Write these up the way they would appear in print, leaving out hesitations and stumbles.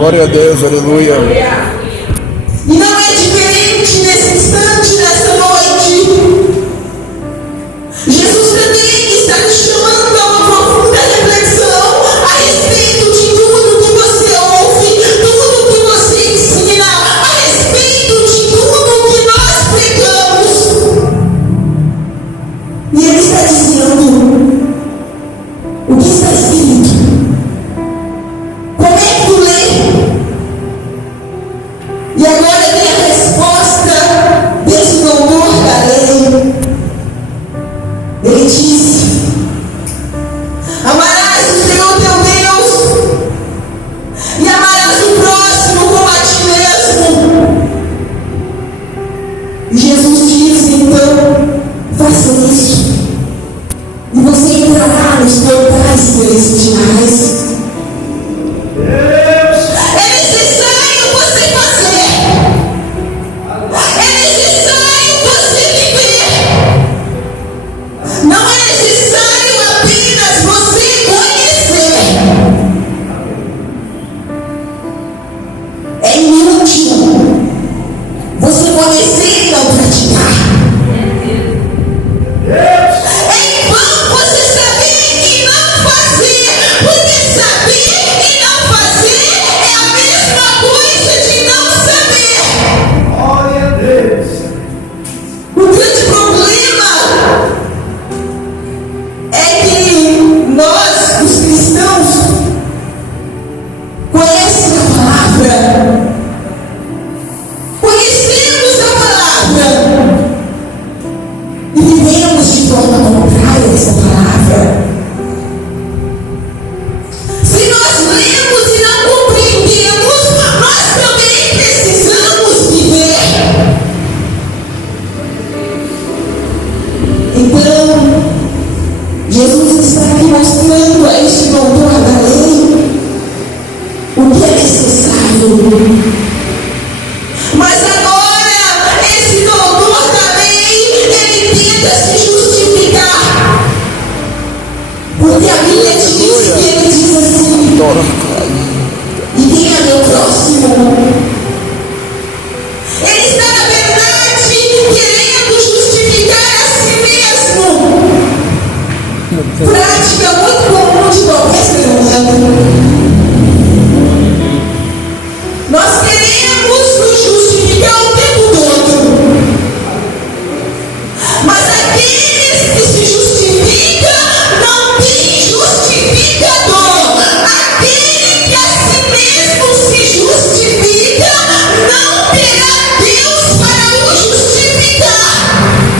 Glória a Deus, aleluia. E não é diferente nesse instante, nessa noite. Jesus também está nos chamando a uma profunda reflexão a respeito de tudo que você ouve, tudo que você ensina, a respeito de tudo que nós pregamos. E Ele está dizendo o que está escrito. Como é que tu lê? E agora vem a resposta desse doutor da lei. Ele disse: amarás o Senhor teu Deus e amarás o próximo como a ti mesmo. E Jesus disse: então, faça isso e você entrará nos portais celestiais.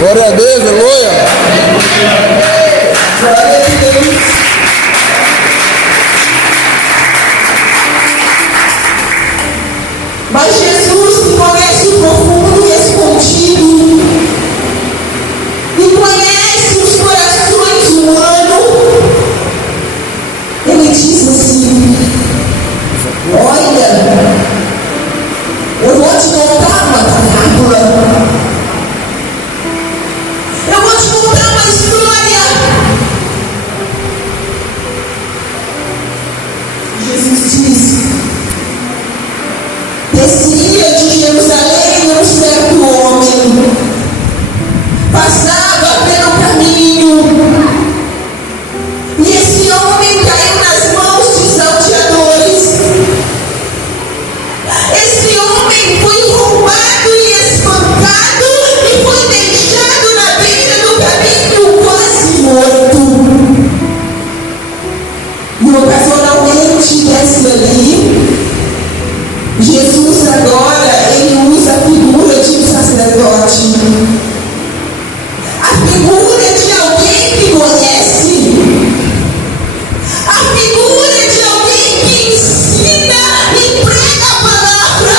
Glória a Deus, aleluia. Glória a Deus. Mas Jesus, que conhece o profundo e escondido, e conhece os corações humanos, Ele diz assim: olha, eu vou te contar uma parábola. Eu vou te contar uma história. Jesus diz: descia de Jerusalém um certo homem, passava pelo caminho, e esse homem caiu nas mãos de salteadores. Esse homem foi roubado e espancado e foi deixado na beira do caminho quase morto. E ocasionalmente desce ali. Jesus agora, ele usa a figura de um sacerdote. A figura de alguém que conhece. A figura de alguém que ensina e prega a palavra.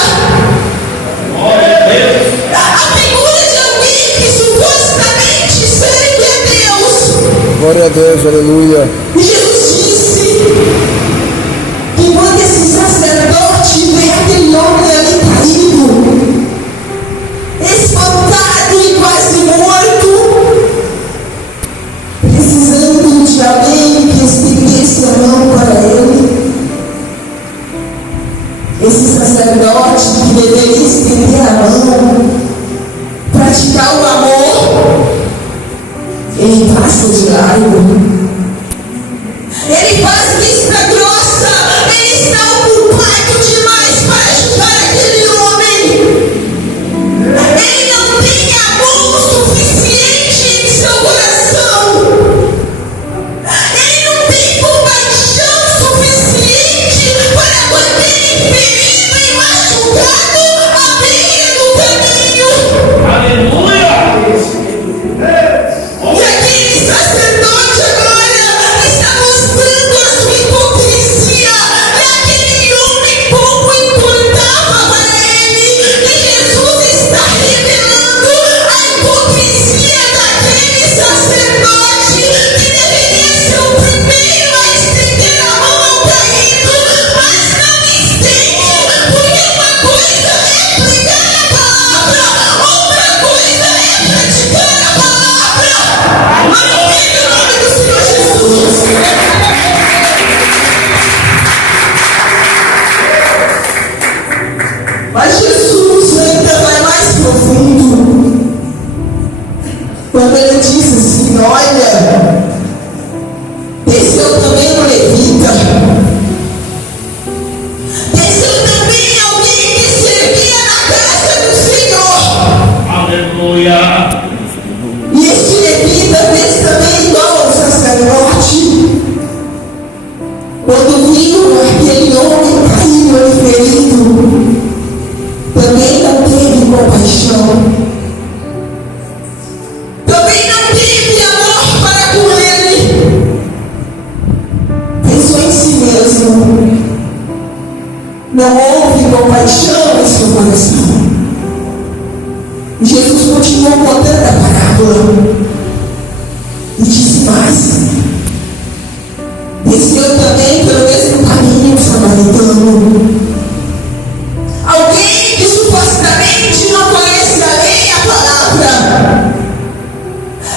A figura de alguém que supostamente serve a Deus. Glória a Deus, aleluia. Jesus disse que quando esse sacerdote vê aquele homem ali caído, espantado e quase morto, precisando de alguém que estendesse a mão para ele, Esse sacerdote que deveria estender a mão, praticar o amor, ele passa de largo. Ele faz vista grossa. Ele está ocupado demais para ajudar aquele homem. Ele não tem amor suficiente em seu coração. Ele não tem compaixão suficiente para manter ferido e machucado à beira do caminho. Aleluia! E aquele sacerdote agora está mostrando a sua hipocrisia. E aquele homem pouco importava para ele. E Jesus está revelando a hipocrisia daquele sacerdote que deveria ser o primeiro a estender a mão ao caído, mas não estende, porque uma coisa é pregar a palavra, outra coisa é praticar a palavra. Aleluia, no nome do Senhor Jesus. Mas Jesus ainda vai mais profundo. Quando ele diz assim: olha, desceu também um levita, desceu também alguém que servia na casa do Senhor. Aleluia! E este levita fez também igual ao sacerdote. Quando viu aquele homem caído e ferido, também não teve compaixão. Também não teve amor para com ele. Pensou em si mesmo. Não houve compaixão em seu coração. Jesus continuou contando a parábola e disse mais: desceu também pelo mesmo caminho o samaritano, alguém que supostamente não conhece a lei e a palavra,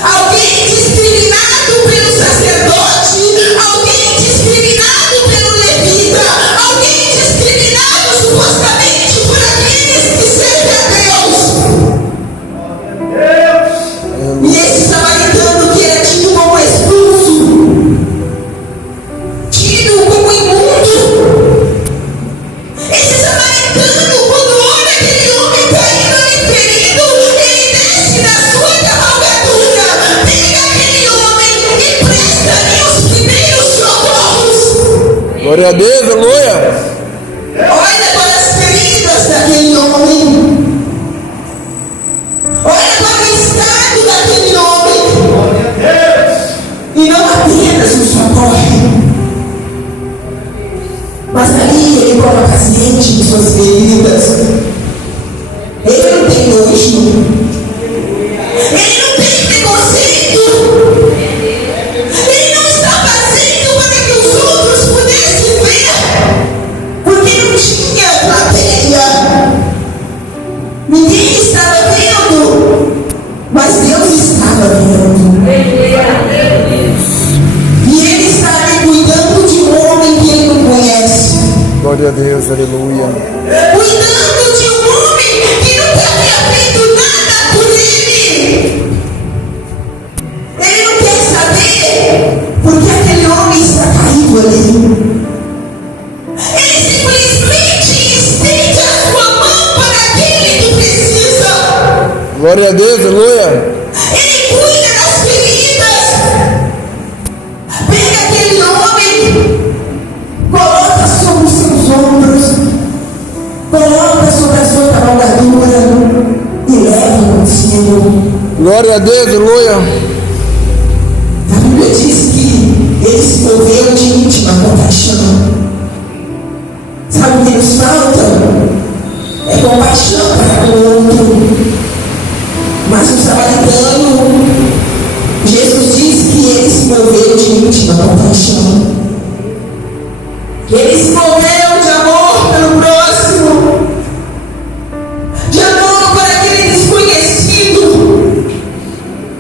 alguém discriminado pelo sacerdote, alguém discriminado pelo levita, alguém discriminado supostamente por aqueles que servem a Deus. E esse samaritano que era tido como expulso, tido como imundo, esse samaritano, quando olha aquele homem caído e ferido, ele desce da sua cavalgadura, pega aquele homem e presta-lhe os primeiros socorros. Glória a Deus, aleluia. Olha para as feridas daquele homem. Olha para o estado daquele homem. E não apenas o socorre, mas ali ele coloca ciente de suas feridas. Ele não tem nojo. Ele não tem preconceito. Ele não está fazendo para que os outros pudessem ver, porque não tinha plateia. Ninguém estava vendo, mas Deus estava vendo. E ele está ali cuidando de um homem que ele não conhece. Glória a Deus, aleluia. Cuidando de um homem que nunca havia feito nada por ele. Ele não quer saber porque aquele homem está caído ali. Ele simplesmente estende a sua mão para aquele que precisa. Glória a Deus, aleluia. Ele cuida das feridas. Pega aquele homem, coloca sobre os seus ombros, coloca sobre a sua cavalgadura e leva consigo. Glória a Deus, aleluia. A Bíblia diz que ele se moveu de íntima compaixão. Sabe o que nos falta? É compaixão para o outro. Mas o samaritano, Jesus diz que ele se moveu de íntima compaixão. Ele se moveu de amor pelo próximo, de amor por aquele desconhecido.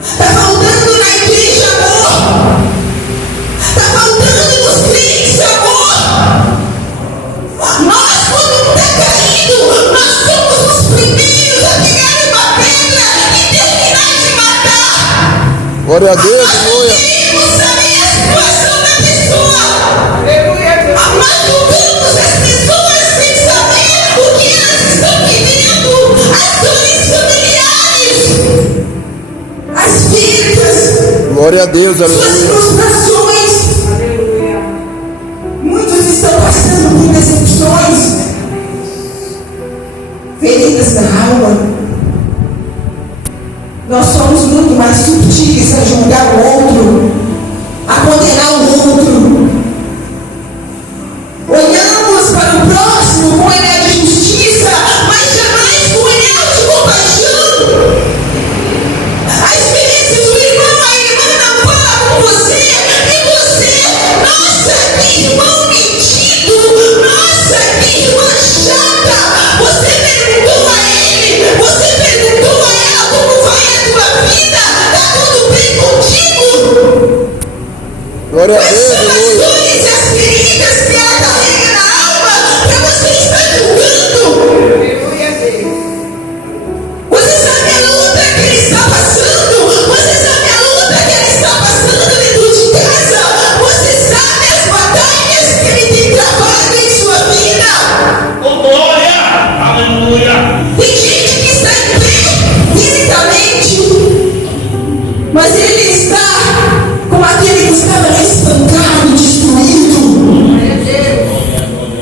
Está faltando na igreja amor. Está faltando nos crentes amor. Glória a Deus, aleluia. Queremos saber a situação da pessoa. Mas julgamos as pessoas sem saber o que elas estão vivendo, as dores familiares, as perdas, Glória a Deus, suas aleluia. frustrações. Muitos estão passando por decepções, feridas da alma. Nós somos muito mais sutis a julgar o outro, a condenar o outro. Olhamos para o próximo com olhar de justiça, mas jamais com olhar de compaixão. A experiência do irmão, a irmã não fala com você, e você, nossa, que irmão metido, nossa, que irmã chata. Você perguntou a ele, você perguntou a ela como vai a tua vida, está tudo bem contigo? Glória a Quais Deus, são as aleluia. dores e as feridas que ela carrega na alma para você estar julgando? Você sabe a luta que ele está passando? Você sabe a luta que ele está passando dentro de casa? Você sabe as batalhas que ele tem travado em sua vida? Oh, glória! Aleluia! Tem gente que está em pé fisicamente, mas ele está como aquele que estava espancado, destruído.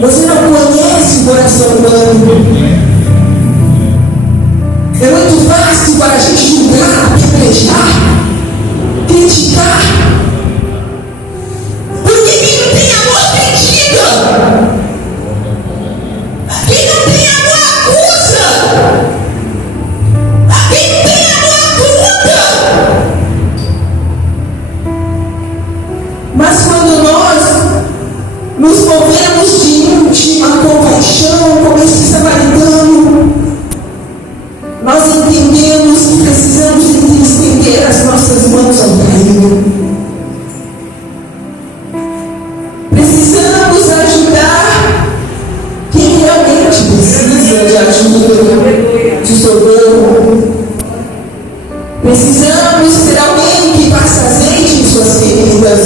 Você não conhece o coração humano. É muito fácil para a gente julgar, apedrejar, criticar. Porque quem não tem amor critica. Quem não tem amor acusa. Quem não tem amor aponta. Mas quando nós nos movemos de íntima compaixão, como esse samaritano, nós entendemos que precisamos estender as nossas mãos ao caído. Precisamos ajudar quem realmente precisa de ajuda, de socorro. Precisamos ter alguém que passe azeite em suas feridas.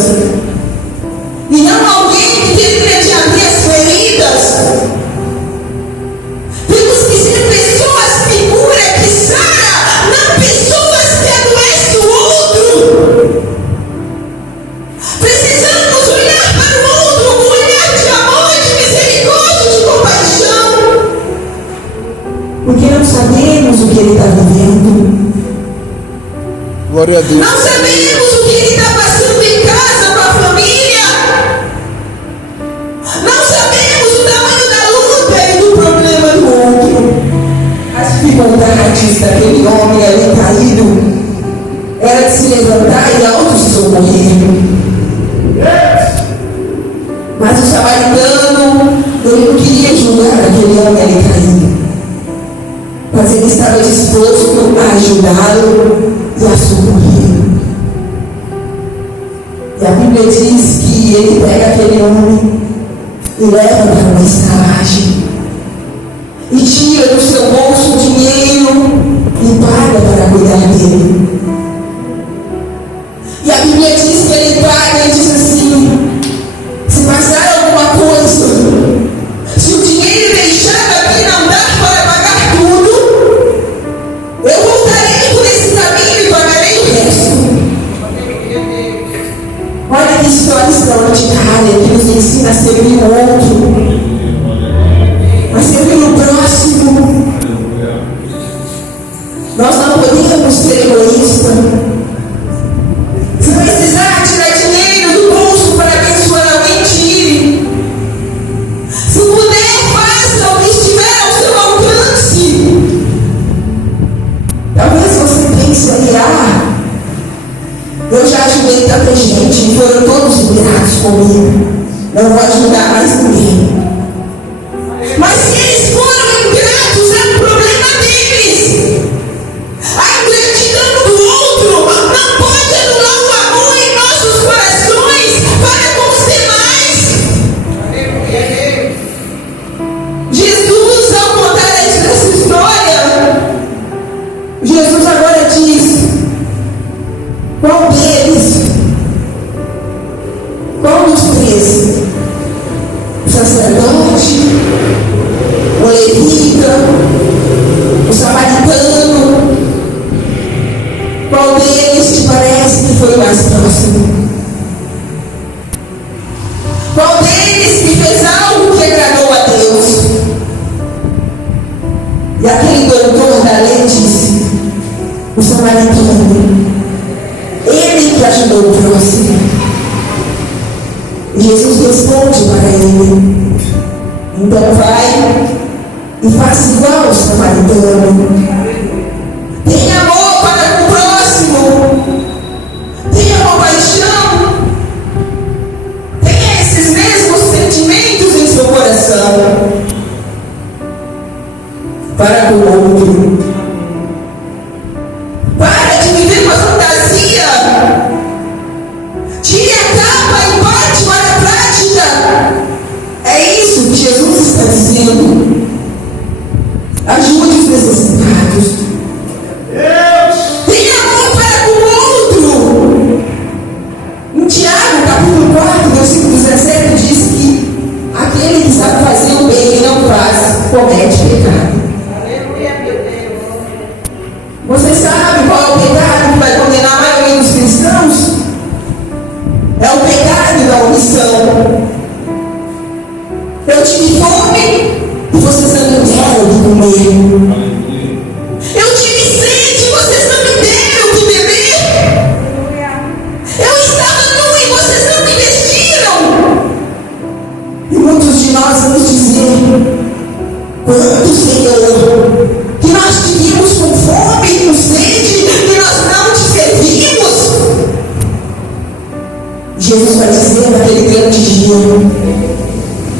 E não alguém que termina de abrir as feridas. Temos que ser pessoas que cura, que sara, não pessoas que adoecem o outro. Precisamos olhar para o outro com um olhar de amor, de misericórdia, de compaixão. Porque não sabemos o que ele está vivendo. Glória a Deus. Não sabemos o que ele está passando em casa com a família. Não sabemos o tamanho da luta e do problema do outro. As dificuldades daquele homem ali caído era de se levantar e auto-socorrer. Mas o samaritano, ele não queria julgar aquele homem ali caído. Mas ele estava disposto a ajudá-lo e a socorrer. E a Bíblia diz que ele pega aquele homem e leva para uma estalagem e tira do seu bolso o dinheiro e paga para cuidar dele. E a Bíblia diz que ele paga e diz assim: se passar alguma coisa, se o dinheiro deixado aqui não dar para pagar tudo, eu voltarei por esse caminho e pagarei o resto. Olha que história extraordinária que nos ensina a servir o outro, a servir o próximo. Nós não podemos ser egoístas. Se precisar tirar dinheiro do bolso para abençoar alguém, tire. Se puder, faça o que estiver ao seu alcance. Talvez você pense aí: eu já ajudei tanta gente e foram todos gratos comigo, não vou ajudar mais ninguém. Mas se eles foram ingratos, é um problema deles. A ingratidão do outro não pode anular o amor em nossos corações para com os demais. Jesus, ao contar essa história, Jesus agora diz: qual e faça igual ao samaritano. Tenha amor para com o próximo. Tenha compaixão. Tenha esses mesmos sentimentos em seu coração para com o outro. Para de viver uma fantasia. Tire a capa e parte para a prática. É isso que Jesus está dizendo. Ajude os necessitados. Tenha amor para com o outro. Em Tiago, capítulo 4, versículo 17, diz que aquele que sabe fazer o bem e não faz, comete pecado. Você sabe qual é o pecado que vai condenar a maioria dos cristãos? É o pecado da omissão. Eu tive fome e vocês não me deram de comer. Eu tive sede e vocês não me deram de beber. Eu estava nu e vocês não me vestiram. E muitos de nós vamos dizer: quando, Senhor, que nós tínhamos com fome e com sede e nós não te servimos? Jesus vai dizer naquele grande dia: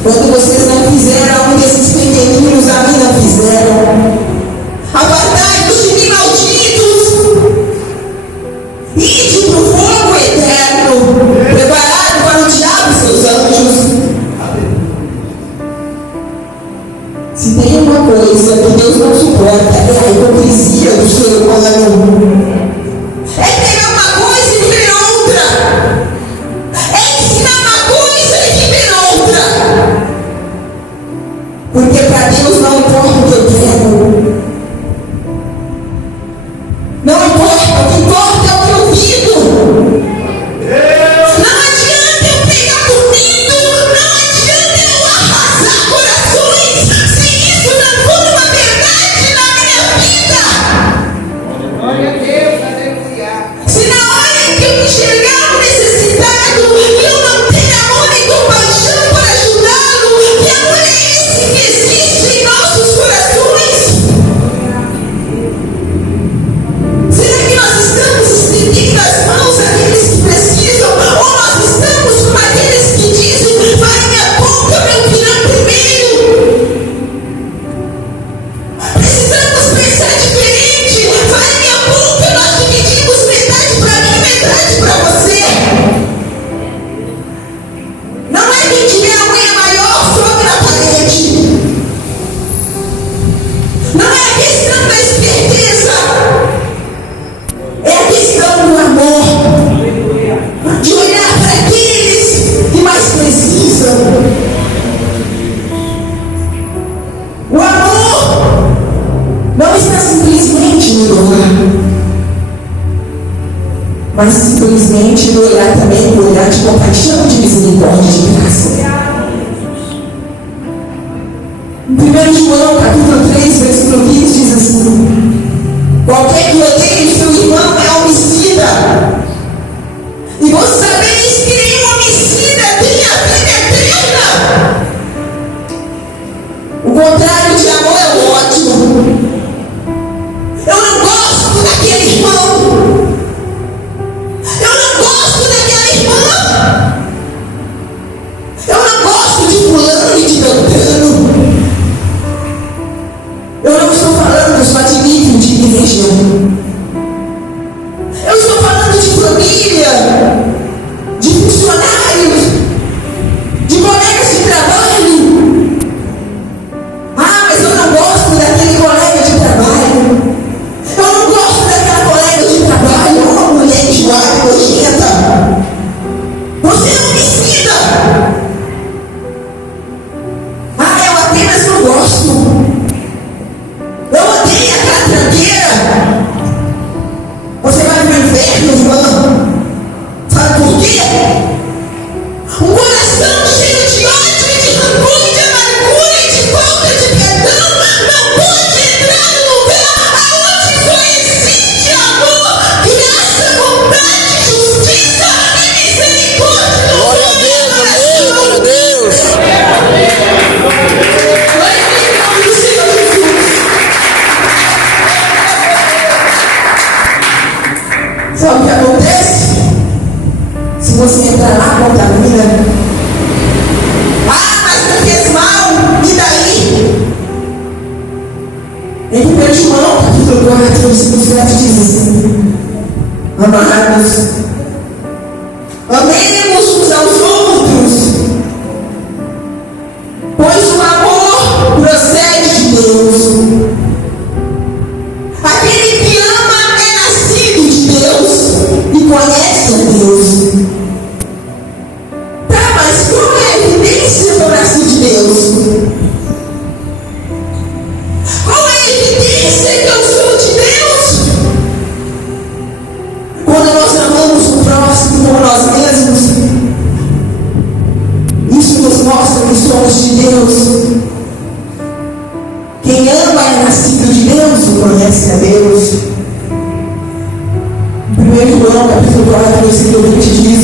quando vocês não fizeram a um desses pequeninos, a mim não fizeram. Apartai-vos de mim, malditos. Ide para o fogo eterno, preparado para o diabo e seus anjos. Se tem uma coisa que Deus não suporta, é a hipocrisia do ser humano. É pegar uma coisa e viver outra. É ensinar uma coisa e viver outra. Porque para Deus não importa o que eu quero. Não importa, o que importa é o que eu vivo. Não adianta eu pegar bonito, não adianta eu arrasar corações, se isso não for uma verdade na minha vida. Glória a Deus, aleluia. Se na hora que eu enxergar o necessitado e eu não tenho amor e compaixão para ajudá-lo, que amor é esse que existe em nossos corações? Será que nós estamos estendendo as mãos àqueles que precisam? Ou nós estamos com aqueles que dizem: vai minha boca, meu virão primeiro? Precisamos pensar diferente. Vai minha boca, nós dividimos metade para mim, metade para você. Não é quem tiver a unha maior sobe na parede. Não é a questão da esperteza. É a questão do amor, de olhar para aqueles que mais precisam. O amor não está simplesmente no doar, mas simplesmente no olhar também, no olhar de compaixão, de misericórdia, de graça. Em 1 João, capítulo 3, versículo 15, diz assim: qualquer que odeie seu irmão é homicida. E vós sabeis que nenhum homicida tem a vida eterna. O contrário de amor é o ódio. Eu não gosto daquele irmão. Eu não gosto daquela irmã. Eu não gosto de fulano e de beltrano. Eu não estou falando só de nível de igreja. Eu estou falando de família, de funcionários, de colegas de trabalho. Ah, mas eu não gosto daquele colega de trabalho. Eu não gosto daquela colega de trabalho. Uma mulher enjoada, nojenta. Você é homicida. Ah, eu apenas não gosto. Eu odeio aquela tranqueira. Sabe o que acontece? Se você entrar lá, contamina. Ah, mas tu fez mal, e daí? Em 1 João, capítulo 4, versículo 7 diz assim: amados, amemos uns aos outros, pois o amor procede de Deus. Aquele que ama é nascido de Deus e conhece a Deus. Tá, mas qual é a evidência que eu nasci de Deus? Qual é a evidência que eu sou de Deus? Quando nós amamos o próximo como nós mesmos, isso nos mostra que somos de Deus. Quem ama é nascido de Deus e conhece a Deus. 1 João, capítulo 4, versículo 20 diz: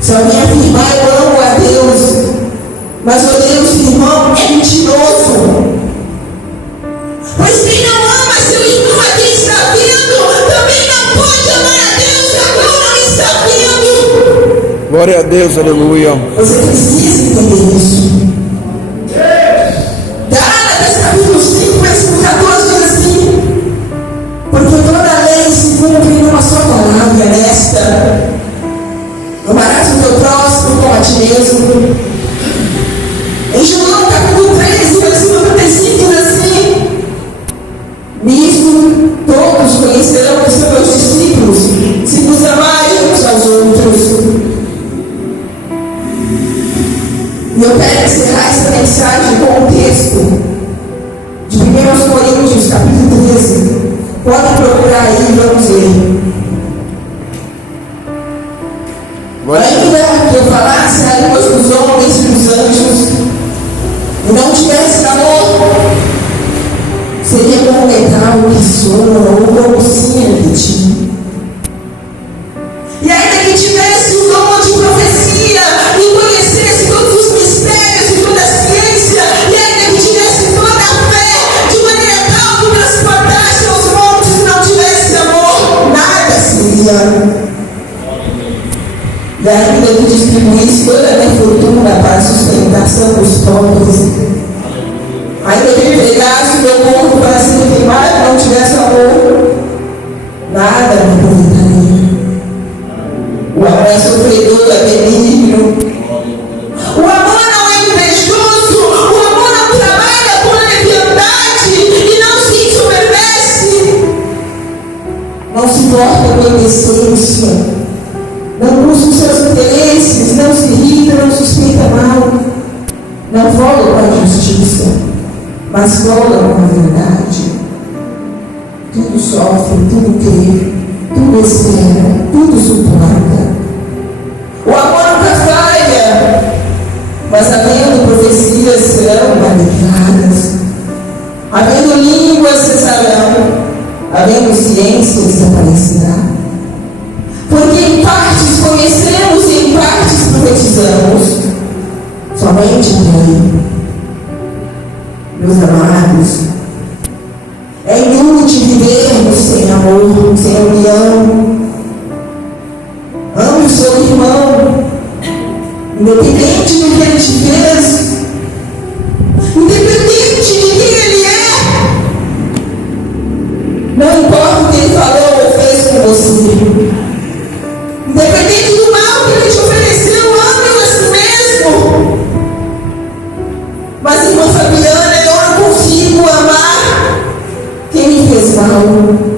se alguém afirmar eu amo a Deus, mas odeio o seu irmão, é mentiroso. Pois quem não ama seu irmão a quem está vendo, também não pode amar a Deus a qual não está vendo. Glória a Deus, aleluia. Você precisa entender isso. Gálatas capítulo 5, versículo 14 diz assim: porque toda a lei se cumpre numa só palavra, nesta: amarás o teu próximo como a ti mesmo. Em João capítulo 13, versículo 35 diz assim: nisso todos conhecerão que são meus discípulos, se vos amarem uns aos outros. E eu quero encerrar essa mensagem com o texto de 1 Coríntios, capítulo 13. Pode procurar aí e vamos ver. Ainda que eu falasse a língua dos homens e dos anjos e não tivesse amor, seria como metal que soa ou como sino de ti. E ainda que tivesse o dom de profecia e conhecesse todos os mistérios e toda a ciência, e ainda que tivesse toda a fé de maneira tal que transportasse aos montes e não tivesse amor, nada seria. E ainda que distribuísse toda a minha fortuna para a sustentação dos pobres, ainda que entregasse o meu corpo para ser queimado e não tivesse amor, nada me aproveitaria. O amor é sofredor, é benigno. O amor não é invejoso. O amor não trabalha com leviandade e não se ensoberbece. Não se importa com indecência. Não busca os seus interesses. Não se irrita, não suspeita mal. Não folga com a justiça, mas folga com a verdade. Tudo sofre, tudo crê, tudo espera, tudo suporta. O amor nunca falha, mas havendo profecias serão manejadas, havendo línguas cessarão, havendo ciência desaparecerá. Porque em partes conhecemos e em partes profetizamos. Somente Ele. Meus amados, é inútil vivermos sem amor, sem união. Ame o seu irmão, independente do que ele te fez, independente de quem ele é. Não importa o que ele falou ou fez com você, independente do mal que ele te ofereceu, ame-o a si mesmo. Mas, irmã Fabiana, eu não consigo amar quem me fez mal.